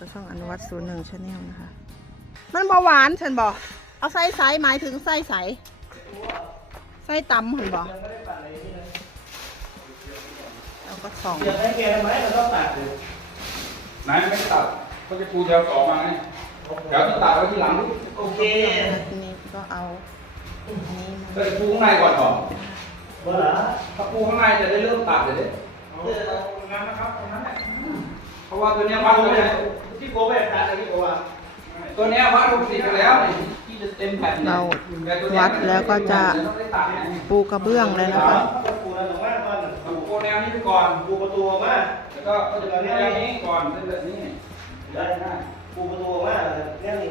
ก็ช่องอนุวัตศูนย์หนึ่งชาแนลนะคะ มันเบาหวานฉันบอก เอาไส้ใสหมายถึงไส้ใส ไส้ตำเห็นบอกแล้วก็สองเดี๋ยวให้แกทำไมเราต้องตัดเลยไหนไม่ตัดก็จะปูแถวสองมาไงแถวที่ตัดไว้ที่หลัง โอเคทีนี้ก็เอาอันนี้มาก็จะปูข้างในก่อนก่อนบ่เหรอถ้าปูข้างในจะได้เริ่มตัดเลยเด้เอาเอางั้นนะครับตรงนั้นแหละเพราะว่าตัวเนี้ยวัดโกไว้แบเลยบที่ โกแบบตัดอะไรที่โกว่าตัวเนี้ยวัดหกสิบไปแล้วนี่ที่จะเต็มแผ่นนี่เราแต่ตัวเนี้ยวัดแล้วก็จะต้องได้ตัดไงปูกระเบื้องเลยนะคะก็ปูแล้วตรงนั้นก่อนเอาปูแนวนี้ไปก่อนปูประตูออกมาแล้วก็ก็จะปูแนวนี้ก่อนเป็นแบบนี้ได้นะปูประตูออกมาเนี่ยนี่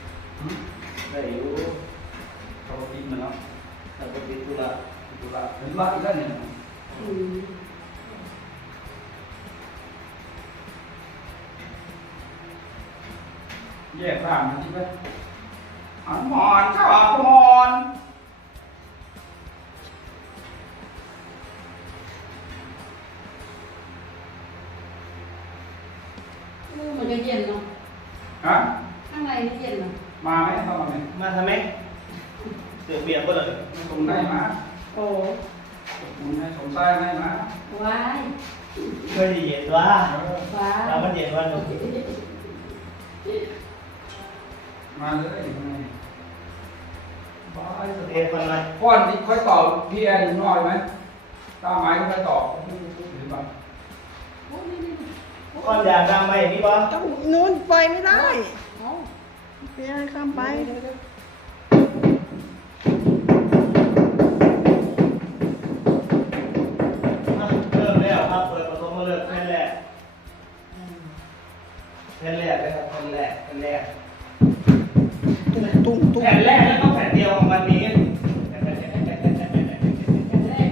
องยืดฟันยืดแถวเก่งเลยนี่ได้อยู่เขาก็กินมาแล้วแต่ปกติธุระดูละเห็นบ้านกแล้วเนี่ยแยกร่างมันที่ไหมอันหมอนชอบหมอน มาไหมมาทำไมเสือเปียกก็เลยไม่สมได้มาโอ้คุณให้สมได้ไหมมาว้ายเคยเย็นว่าเออว้ายเรามันเย็นวันหนึ่งมาเลยบ้าไอ้สเทคนไรก้อนที่ค่อยตอบพี่แอนน้อยไหมตามหมายก็ค่อยตอบเห็นปะโอ้นี่นี่ก้อนยางดังไปอย่างนี้ป่ะต้องนู้นปล่อยไม่ได้เอาเปียข้ามไป แผ่นแรกเลยครับแผ่นแรกแผ่นแรกตุ้งตุ้งแผ่นแรกแล้วก็แผ่นเดียวของวันนี้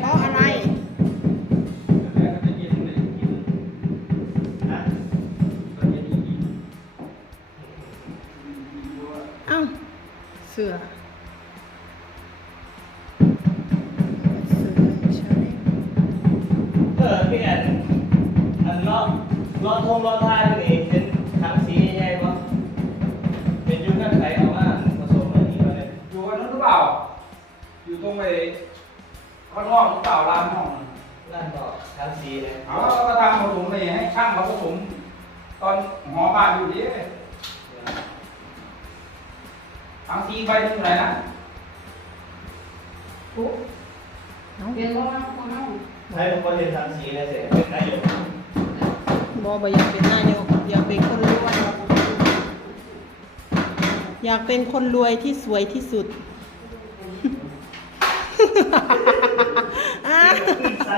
เพราะอะไรแล้วก็จะเย็นเลยกินนะก็เย็นอีกกินเอ้า เสือเสือชาแนลเออพี่แอนอันล้อล้อทงล้อท้ายนี่ อยู่ตรงไอ้ข้างนอกหรือเปล่าร้านห้องน่ะนั่นต่อถังสีเลยเอาแล้วก็ทำผสมไปให้ช่างเขาผสมตอนหอบ้านอยู่ดิทางซีไปถึงไหนนะปุ๊บเอ้าเย็นบ่มาบ่มาให้ผมก็เรียนถังสีเลยเสร็จเป็นนายกบอบอยากเป็นนายกอยากเป็นคนรวยอยากเป็นคนรวยที่สวยที่สุดอะ ขึ้นไส้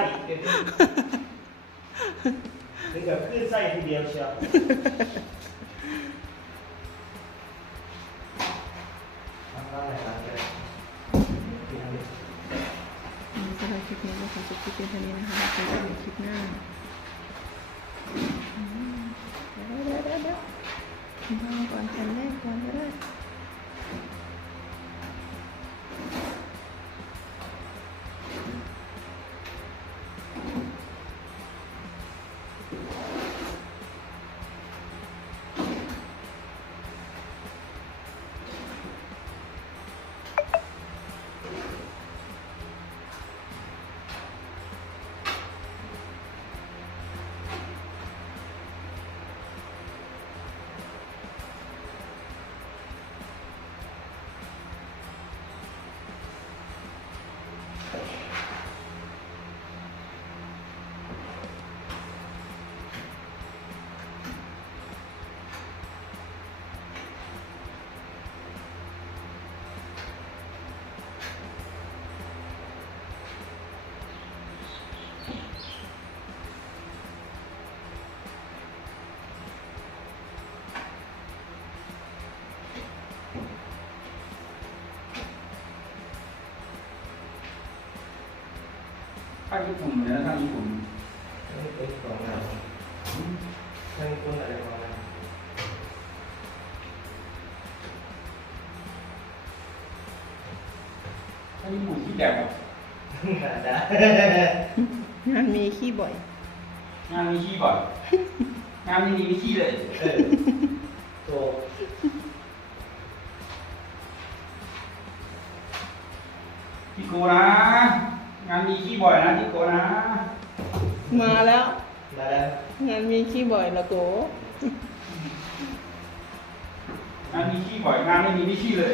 ถึงกับขึ้นไส้ทีเดียวเชียวทำอะไรครับเสำหรับคลิปนี้ก็ขอจบคลิปเพียงเท่านี้นะคะเจอกันในคลิปหน้าเดี๋ยวเดี๋ยวเดี๋ยวเดี๋ยววาก่อนแผ่นแรกก่อนก็ได้ ถ้าญี่ปุ่นเนี่ยนะถ้าญี่ปุ่นนี่เป็นของเราท่านคุณอะไรของเราถ้าญี่ปุ่นที่แดดงานมีขี้บ่อย งานมีขี้บ่อย งานไม่มีมีขี้เลยเออโตที่โกนะ งานมีขี้บ่อยนะที่โกนะ มาแล้ว มาแล้วงานมีขี้บ่อยละโกงานมีขี้บ่อยงานไม่มีไม่ขี้เลย